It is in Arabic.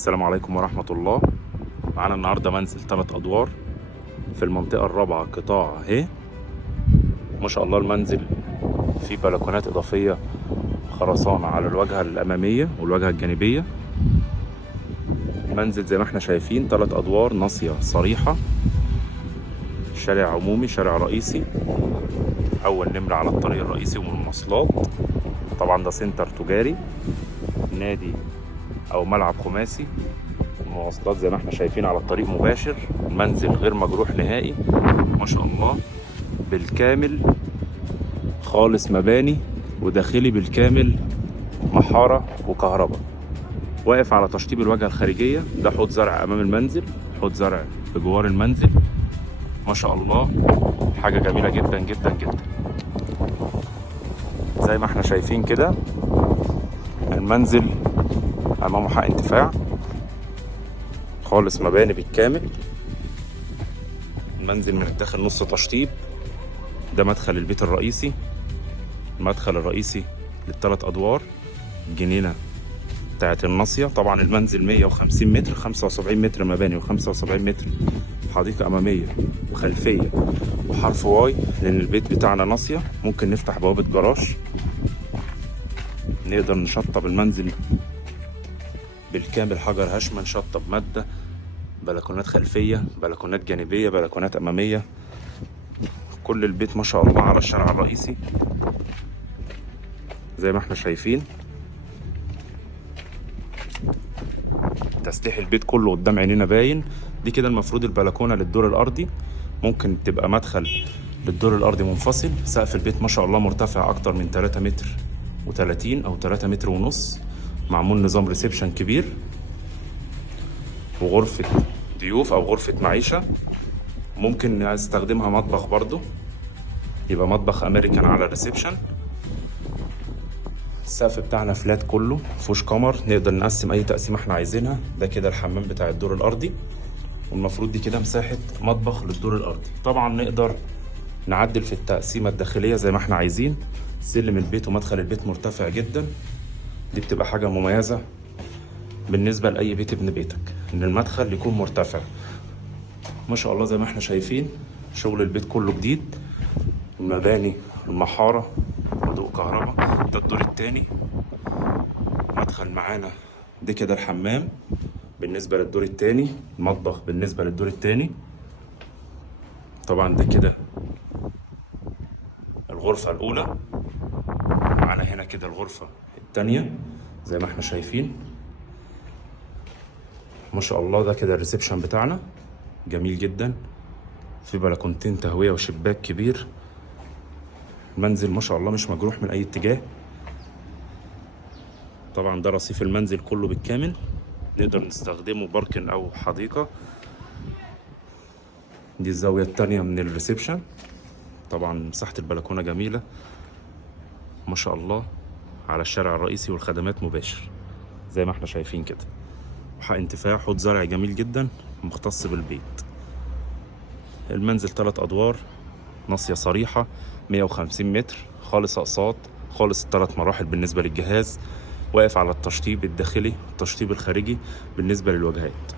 السلام عليكم ورحمة الله. معانا النهاردة منزل 3 أدوار في المنطقة الرابعة قطاع ه. ما شاء الله المنزل فيه بلكونات إضافية خرسانة على الواجهة الأمامية والواجهة الجانبية. المنزل زي ما احنا شايفين 3 أدوار، ناصية صريحة، شارع عمومي، شارع رئيسي، أول نمرة على الطريق الرئيسي ومن المواصلات. طبعا ده سنتر تجاري، نادي أو ملعب خماسي. المواصلات زي ما احنا شايفين على الطريق مباشر. المنزل غير مجروح نهائي ما شاء الله، بالكامل خالص، مباني وداخلي بالكامل، محارة وكهرباء. واقف على تشطيب الواجهة الخارجية. ده حوض زرع أمام المنزل، حوض زرع بجوار المنزل. ما شاء الله حاجة جميلة جدا جدا جدا. زي ما احنا شايفين كده المنزل أمامه حق انتفاع خالص، مباني بالكامل. المنزل من الداخل نص تشطيب. ده مدخل البيت الرئيسي، المدخل الرئيسي لل3 أدوار، الجنينة بتاعت الناصية. طبعا المنزل 150 متر، 75 متر مباني و75 متر حديقة أمامية وخلفية وحرف واي، لأن البيت بتاعنا ناصية. ممكن نفتح بوابة جراج، نقدر نشطب المنزل بالكامل، حجر هشمة، نشطب مادة، بلكونات خلفية، بلكونات جانبية، بلكونات أمامية. كل البيت ما شاء الله على الشارع الرئيسي زي ما احنا شايفين. تسليح البيت كله قدام عينينا باين. دي كده المفروض البلكونة للدور الأرضي، ممكن تبقى مدخل للدور الأرضي منفصل. سقف البيت ما شاء الله مرتفع أكتر من 3 متر و30 أو 3 متر ونص. معمول نظام ريسبشن كبير، وغرفة ضيوف أو غرفة معيشة. ممكن نستخدمها مطبخ برضو، يبقى مطبخ أمريكان على الريسبشن. السقف بتاعنا فلات كله، مفيهوش كمر، نقدر نقسم أي تقسيمة احنا عايزينها. ده كده الحمام بتاع الدور الأرضي، والمفروض دي كده مساحة مطبخ للدور الأرضي. طبعا نقدر نعدل في التقسيمة الداخلية زي ما احنا عايزين. سلم البيت ومدخل البيت مرتفع جدا. دي بتبقى حاجة مميزة بالنسبة لأي بيت ابن بيتك، إن المدخل يكون مرتفع. ما شاء الله زي ما احنا شايفين شغل البيت كله جديد. المباني، المحارة، هدوء كهرباء. ده الدور التاني، مدخل معانا. دي كده الحمام بالنسبة للدور التاني، المطبخ بالنسبة للدور التاني. طبعا ده كده الغرفة الأولى. معانا هنا كده الغرفة التانية زي ما احنا شايفين ما شاء الله. ده كده الريسبشن بتاعنا، جميل جدا، في بلكونتين تهوية وشباك كبير. المنزل ما شاء الله مش مجروح من أي اتجاه. طبعا ده رصيف المنزل كله بالكامل، نقدر نستخدمه باركن أو حديقة. دي الزاوية التانية من الريسبشن. طبعا مساحة البلكونة جميلة ما شاء الله، على الشارع الرئيسي والخدمات مباشر زي ما احنا شايفين كده. وحق انتفاع، حوض زرع جميل جدا مختص بالبيت. المنزل 3 أدوار، ناصية صريحة، 150 متر، خالص أقساط، خالص ال3 مراحل بالنسبة للجهاز. واقف على التشطيب الداخلي والتشطيب الخارجي بالنسبة للواجهات.